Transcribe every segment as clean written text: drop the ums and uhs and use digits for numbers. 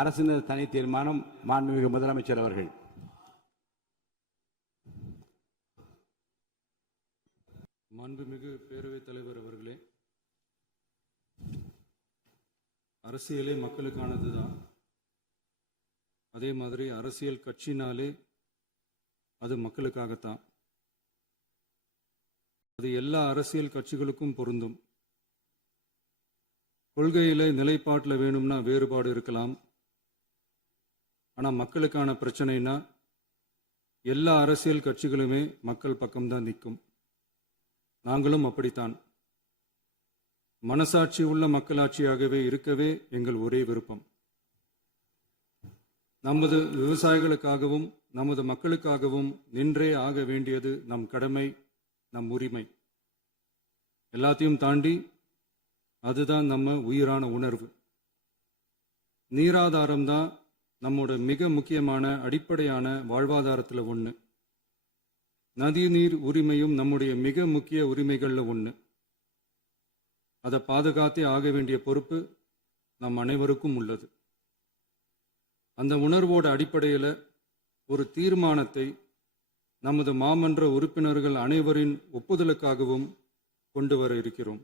அரசின் தனி தீர்மானம். மாண்புமிகு முதலமைச்சர் அவர்கள். மாண்புமிகு பேரவைத் தலைவர் அவர்களே, அரசியலே மக்களுக்கானது தான். அதே மாதிரி அரசியல் கட்சினாலே அது மக்களுக்காகத்தான். அது எல்லா அரசியல் கட்சிகளுக்கும் பொருந்தும். கொள்கையில நிலைப்பாட்டில் வேணும்னா வேறுபாடு இருக்கலாம். ஆனால் மக்களுக்கான பிரச்சனைனா எல்லா அரசியல் கட்சிகளுமே மக்கள் பக்கம்தான் நிற்கும். நாங்களும் அப்படித்தான். மனசாட்சி உள்ள மக்களாட்சியாகவே இருக்கவே எங்கள் ஒரே விருப்பம். நமது விவசாயிகளுக்காகவும் நமது மக்களுக்காகவும் நின்றே ஆக வேண்டியது நம் கடமை, நம் உரிமை. எல்லாத்தையும் தாண்டி அதுதான் நம்ம உயிரான உணர்வு. நீராதாரம் தான் நம்மோட மிக முக்கியமான அடிப்படையான வாழ்வாதாரத்தில் ஒன்று. நதிநீர் உரிமையும் நம்முடைய மிக முக்கிய உரிமைகளில் ஒன்று. அதை பாதுகாத்தே ஆக வேண்டிய பொறுப்பு நம் அனைவருக்கும் உள்ளது. அந்த உணர்வோட அடிப்படையில் ஒரு தீர்மானத்தை நமது மாமன்ற உறுப்பினர்கள் அனைவரின் ஒப்புதலுக்காகவும் கொண்டு வர இருக்கிறோம்.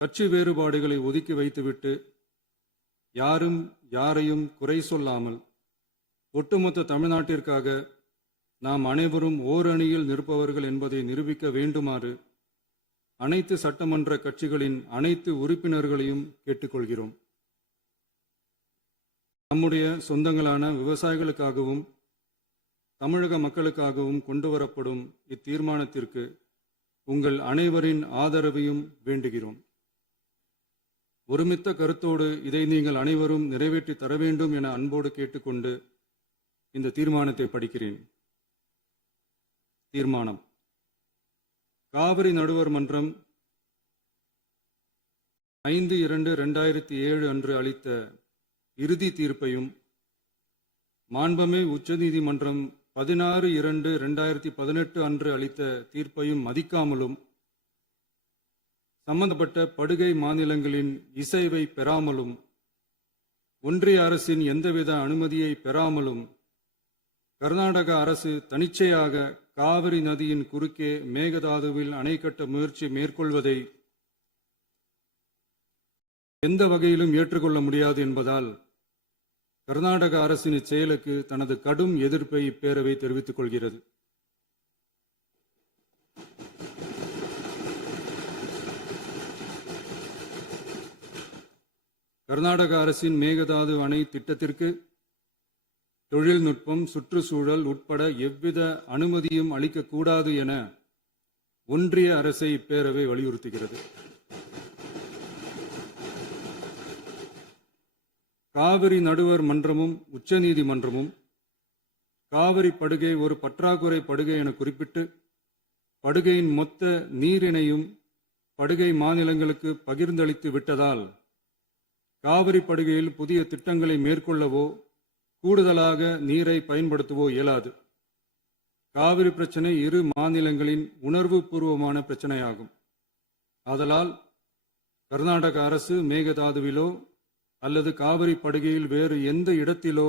கட்சி வேறுபாடுகளை ஒதுக்கி வைத்துவிட்டு யாரும் யாரையும் குறை சொல்லாமல் ஒட்டுமொத்த தமிழ்நாட்டிற்காக நாம் அனைவரும் ஓரணியில் நிற்பவர்கள் என்பதை நிரூபிக்க வேண்டுமாறு அனைத்து சட்டமன்ற கட்சிகளின் அனைத்து உறுப்பினர்களையும் கேட்டுக்கொள்கிறோம். நம்முடைய சொந்தங்களான விவசாயிகளுக்காகவும் தமிழக மக்களுக்காகவும் கொண்டு வரப்படும் இத்தீர்மானத்திற்கு உங்கள் அனைவரின் ஆதரவையும் வேண்டுகிறோம். ஒருமித்த கருத்தோடு இதை நீங்கள் அனைவரும் நிறைவேற்றி தர வேண்டும் என அன்போடு கேட்டுக்கொண்டு இந்த தீர்மானத்தை படிக்கிறேன். தீர்மானம்: காவிரி நடுவர் மன்றம் 5/2/2007 அன்று அளித்த இறுதி தீர்ப்பையும் மாண்புமிகு உச்சநீதிமன்றம் 16/2/2018 அன்று அளித்த தீர்ப்பையும் மதிக்காமலும் சம்பந்தப்பட்ட படுகை மாநிலங்களின் இசைவை பெறாமலும் ஒன்றிய அரசின் எந்தவித அனுமதியை பெறாமலும் கர்நாடக அரசு தனிச்சையாக காவிரி நதியின் குறுக்கே மேகதாதுவில் அணை கட்ட முயற்சி மேற்கொள்வதை எந்த வகையிலும் ஏற்றுக்கொள்ள முடியாது என்பதால் கர்நாடக அரசின் இச்செயலுக்கு தனது கடும் எதிர்ப்பை இப்பேரவை தெரிவித்துக் கொள்கிறது. கர்நாடக அரசின் மேகதாது அணை திட்டத்திற்கு தொழில்நுட்பம், சுற்றுச்சூழல் உட்பட எவ்வித அனுமதியும் அளிக்கக்கூடாது என ஒன்றிய அரசை இப்பேரவை வலியுறுத்துகிறது. காவிரி நடுவர் மன்றமும் உச்சநீதிமன்றமும் காவிரி படுகை ஒரு பற்றாக்குறை படுகை என குறிப்பிட்டு படுகையின் மொத்த நீரினையும் படுகை மாநிலங்களுக்கு பகிர்ந்தளித்து விட்டதால் காவிரி படுகையில் புதிய திட்டங்களை மேற்கொள்ளவோ கூடுதலாக நீரை பயன்படுத்தவோ இயலாது. காவிரி பிரச்சனை இரு மாநிலங்களின் உணர்வு பூர்வமான பிரச்சனையாகும். ஆதலால் கர்நாடக அரசு மேகதாதுவிலோ அல்லது காவிரி படுகையில் வேறு எந்த இடத்திலோ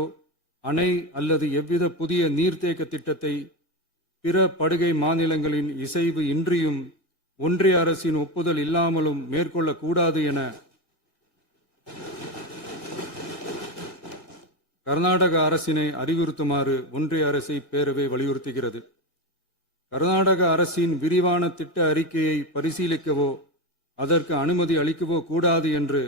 அணை அல்லது எவ்வித புதிய நீர்த்தேக்க திட்டத்தை பிற படுகை மாநிலங்களின் இசைவு இன்றியும் ஒன்றிய அரசின் ஒப்புதல் இல்லாமலும் மேற்கொள்ளக்கூடாது என கர்நாடக அரசினை அறிவுறுத்துமாறு ஒன்றிய அரசை பேரவை வலியுறுத்துகிறது. கர்நாடக அரசின் விரிவான திட்ட அறிக்கையை பரிசீலிக்கவோ அதற்கு அனுமதி அளிக்கவோ கூடாது என்று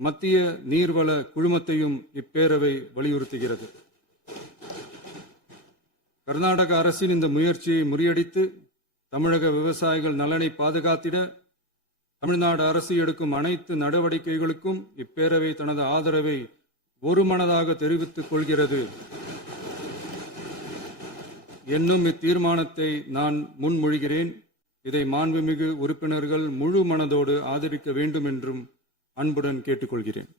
மத்திய நீர்வள குழுமத்தையும் இப்பேரவை வலியுறுத்துகிறது. கர்நாடக அரசின் இந்த முயற்சியை முறியடித்து தமிழக விவசாயிகள் நலனை பாதுகாத்திட தமிழ்நாடு அரசு எடுக்கும் அனைத்து நடவடிக்கைகளுக்கும் இப்பேரவை தனது ஆதரவை ஒருமனதாக தெரிவித்துக் கொள்கிறது என்னும் இத்தீர்மானத்தை நான் முன்மொழிகிறேன். இதை மாண்புமிகு உறுப்பினர்கள் முழு மனதோடு ஆதரிக்க வேண்டும் என்றும் அன்புடன் கேட்டுக்கொள்கிறேன்.